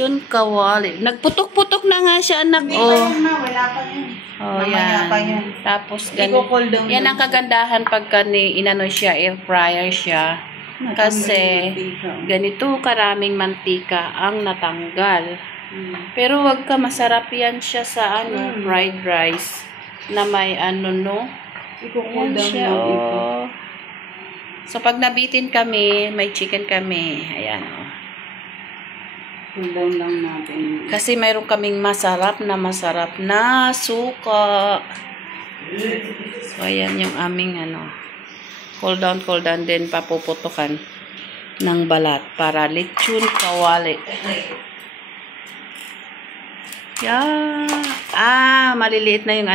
lechon kawali. Nagputok-putok na nga siya, anak. Hindi pa yan, ma. Wala pa yan. Oh, Mamaya yan. pa yan. Tapos, I-cool down yan ang lang. kagandahan pagka inano siya, air fryer siya. Kasi, ganito karaming mantika ang natanggal. Pero wag ka, masarap yan siya sa fried rice na may no? I-cool Ayan down siya, lang ito. oh. So, pag nabitin kami, may chicken kami. Ayan, oh. Cool down lang natin. Kasi mayroon kaming masarap na suka. So, ayan yung aming cool down din papuputukan ng balat para lechon kawali. Yeah. Maliliit na yung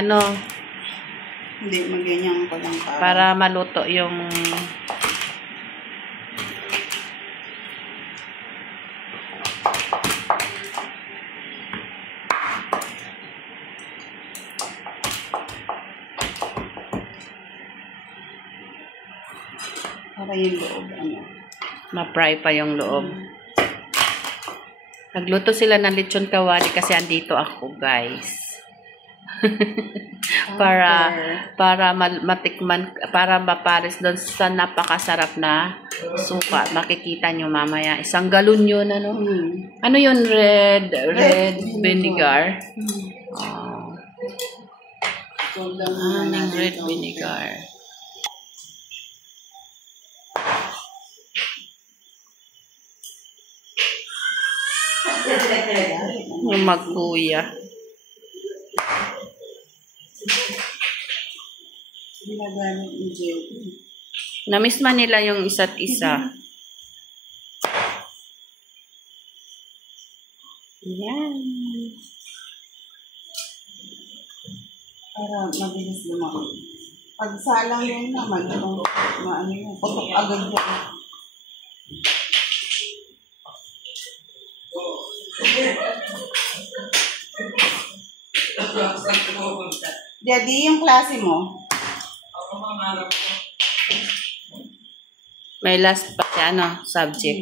Hindi, magganyan ko lang para maluto yung para yung loob, ma-fry pa yung loob. Nagluto sila ng lechon kawali kasi andito ako, guys. para matikman, para mapares doon sa napakasarap na suka. Makikita nyo mamaya. Isang galon yun, Ano yun? Red vinegar. Ng red vinegar. Yung magkuya. Ginagamit yung jelly. Namiss man nila yung isa't isa. Yan. Para mabilis lumaki. Pag salang yun naman, maano yun, putok agad yun. Daddy, yung klase mo? May last pa siya, subject.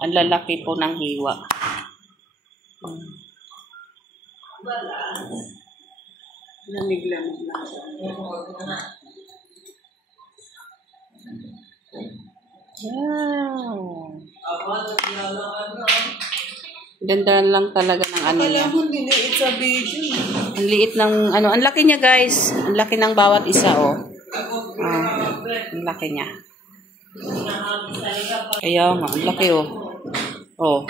Ang lalaki po ng hiwa. Lamig-lamig lang siya. Wow. Ganda lang talaga ng niya. Akala mo niliit sa video. Ang liit ng, ang laki niya, guys. Ang laki ng bawat isa, oh. Ang laki niya. Kaya nga, ang laki, oh. Oh.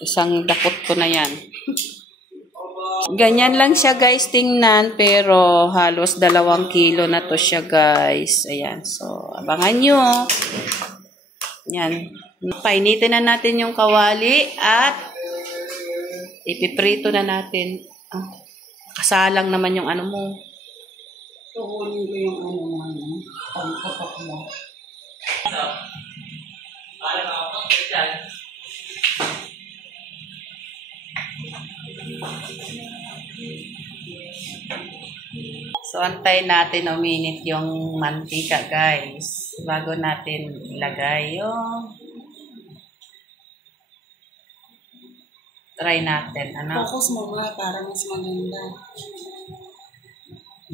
Isang dakot ko na yan. Ganyan lang siya, guys, tingnan. Pero halos 2 kilo na to siya, guys. Ayan. So, abangan nyo. Yan. Painitin na natin yung kawali at ipiprito na natin. Kasalang naman yung mo. Tukunin ko yung pangkapak mo. So, antayin natin uminit yung mantika, guys. Bago natin ilagay yung try natin. Focus mo nga para mas maganda.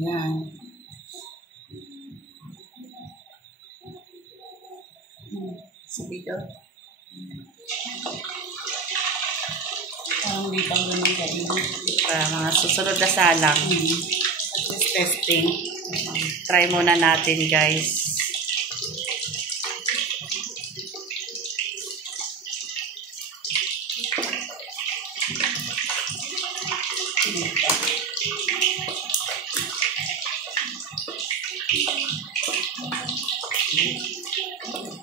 Yan. Sabi daw. Parang hindi pang ganun kainit. Para mga susunod na salang. At least testing. Try muna natin, guys.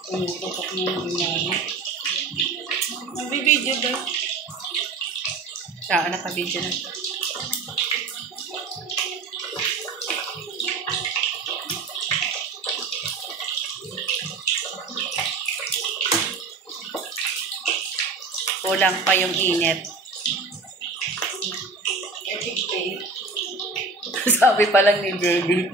Pagpapak mo yung ginagawa. Nagbibideo ba? Nakabidyo na. Kulang pa yung init. Epic fail. Sabi pa lang ni Baby.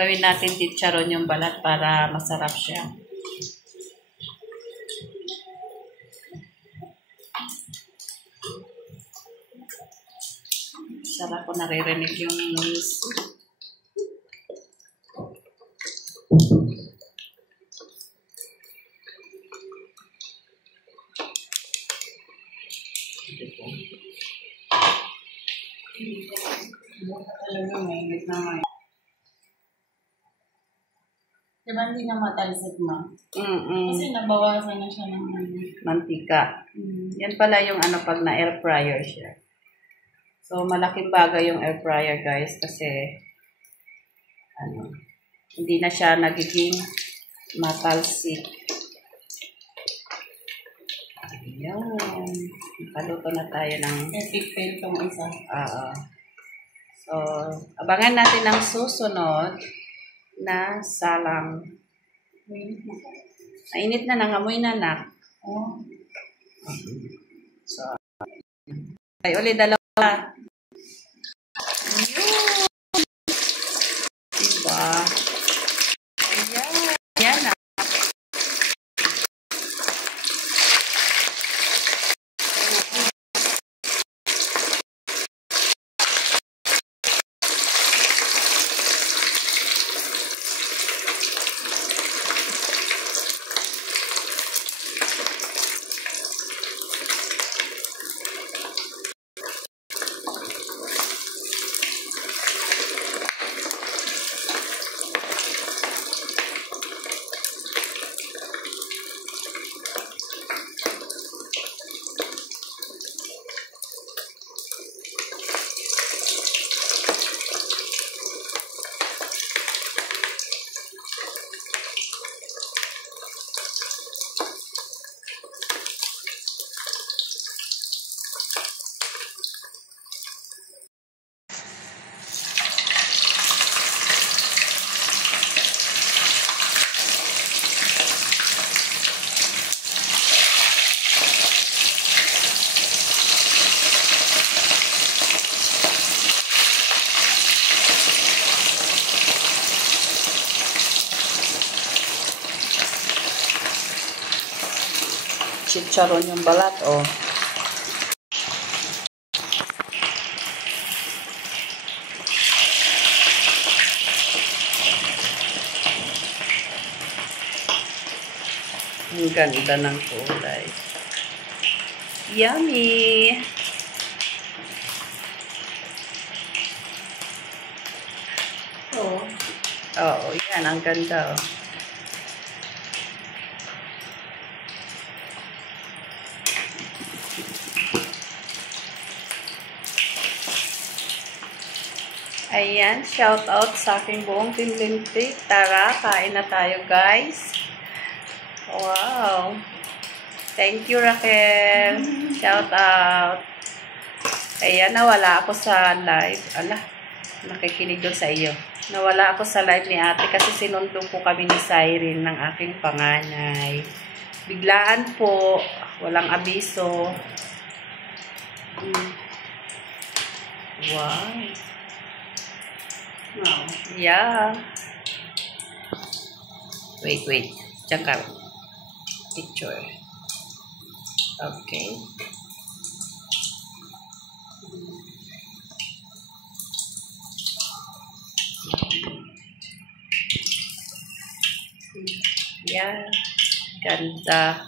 Gagawin natin chicharon yung balat para masarap siya. Sarap ko naririnig yung noise. Talaga mainit na ngayon. Diba hindi na matalsik, ma? Kasi nabawasan na siya ng mantika. Yan pala yung ano pag na-air fryer siya. So, malaking bagay yung air fryer, guys, kasi ano, hindi na siya nagiging matalsik. Ayan. Nakaluto na tayo ng epic-fail itong isa. So, abangan natin ang susunod na salang. Mainit na, nangamoy na na. So, ay ulit dalawa. Diba? Ayan. Ayan na. Chicharon yung balat, oh. Ang ganda ng kulay. Yummy! Oo, yan. Ang ganda, oh. Ayan, shout out sa aking buong Team Lintik. Tara, kain na tayo, guys. Wow. Thank you, Raquel. Shout out. Ayan, nawala ako sa live. Ala, nakikinig doon sa iyo. Nawala ako sa live ni ate kasi sinundo po kami ni Cyrene ng aking panganay. Biglaan po. Walang abiso. Wow. Yeah. Wait. Diyan ka. Picture. Okay. Yeah. Ganda.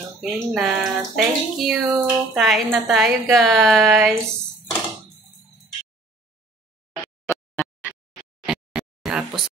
Okay na. Thank you. Kain na tayo, guys. Tapos